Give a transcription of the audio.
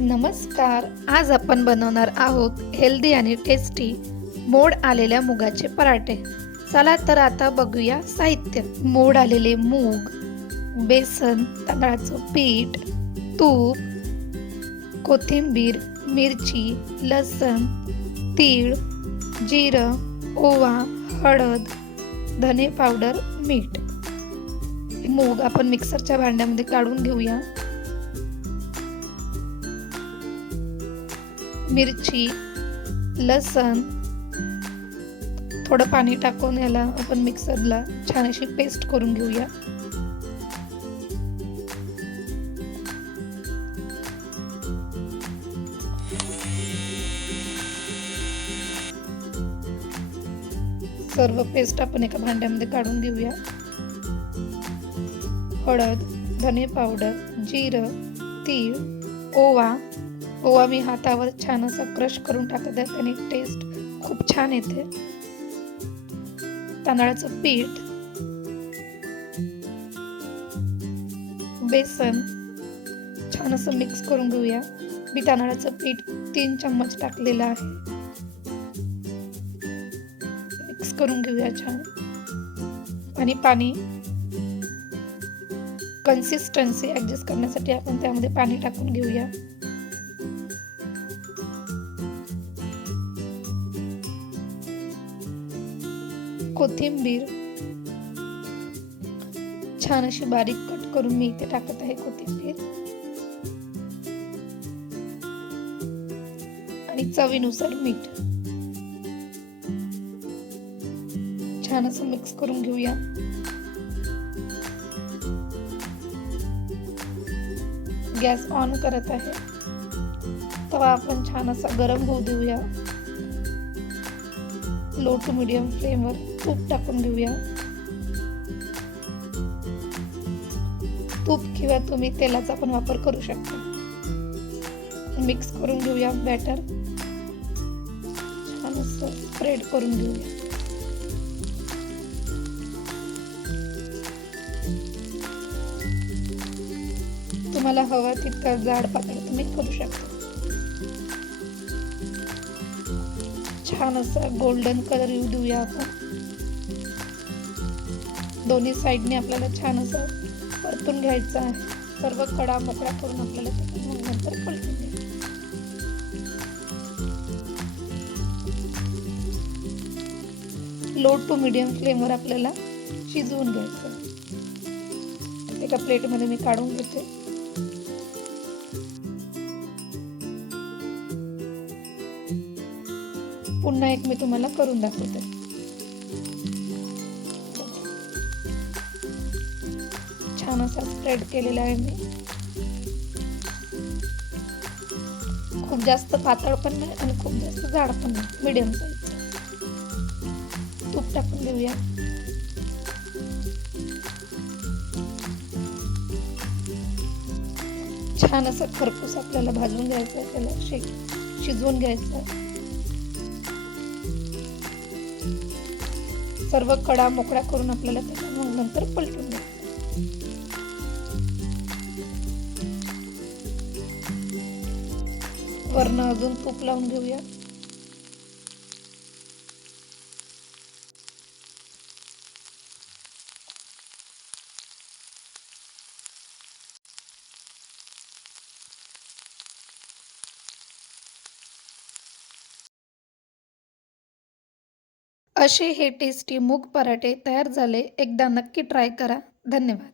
नमस्कार. आज आपण बनवणार आहोत हेल्दी आणि टेस्टी मोड आलेल्या मुगाचे पराठे. चला तर आता बघूया साहित्य. मोड आलेले मूग, बेसन, तांदळाचं पीठ, तूप, कोथिंबीर, मिरची, लसण, तीळ, जिरं, ओवा, हळद, धने पावडर, मीठ. मूग आपण मिक्सरच्या भांड्यामध्ये काढून घेऊया. मिरची, लसण, थोडं पाणी टाकून याला आपण मिक्सरला छान अशी पेस्ट करून घेऊया. सर्व पेस्ट आपण एका भांड्यामध्ये काढून घेऊया. हळद, धने पावडर, जिरं, तीळ, ओवा मी हातावर छान असा क्रश करून टाकत आहे, त्याने टेस्ट खूप छान येते. तांदळाचं पीठ, बेसन छान असं मिक्स करून घेऊया. मी तांदळाचं पीठ 3 चम्मच टाकलेलं आहे. मिक्स करून घेऊया छान. आणि पाणी कन्सिस्टन्सी ऍडजस्ट करण्यासाठी आपण त्यामध्ये पाणी टाकून घेऊया. कोथिंबीर छान अशी बारीक कट करून मी इथे टाकत आहे कोथिंबीर. आणि चवीनुसार मीठ. छान असं मिक्स करून घेऊया. गॅस ऑन करत आहे. तवा आपण छान असा गरम होऊ देऊया. लो टू मीडियम फ्लेमवर तूप टाकून घेऊया. तूप किंवा तुम्ही तेलाचा पण वापर करू शकता. मिक्स करून घेऊया बॅटर. छान असं स्प्रेड करून घेऊया. तुम्हाला हवा तितका जाड पातळ तुम्ही करू शकता. छान असा गोल्डन कलर येऊ देऊया आपण. दोन्ही साइडने आपल्याला छान असं परतून घ्यायचं आहे. सर्व कडा मोकळा करून आपल्याला नंतर पलटून घ्यायचं. लो टू मीडियम फ्लेमवर आपल्याला शिजवून घ्यायचं. एका प्लेटमध्ये मी काढून घेते. पुन्हा एक मी तुम्हाला करून दाखवते. छान असा स्प्रेड केलेला आहे मी. खूप जास्त पातळ पण नाही आणि खूप जास्त जाड पण नाही, मीडियम साईज. तूप टाकून देऊया. छान असं खरपूस आपल्याला भाजून घ्यायचं आहे, त्याला शिजवून घ्यायचं. सर्व कडा मोकळा करून आपल्याला त्याला नंतर पलटून द्यायचं. वरनं अजून तूप लावून घेऊया. असे हे टेस्टी मूग पराठे तयार झाले. एकदा नक्की ट्राय करा. धन्यवाद.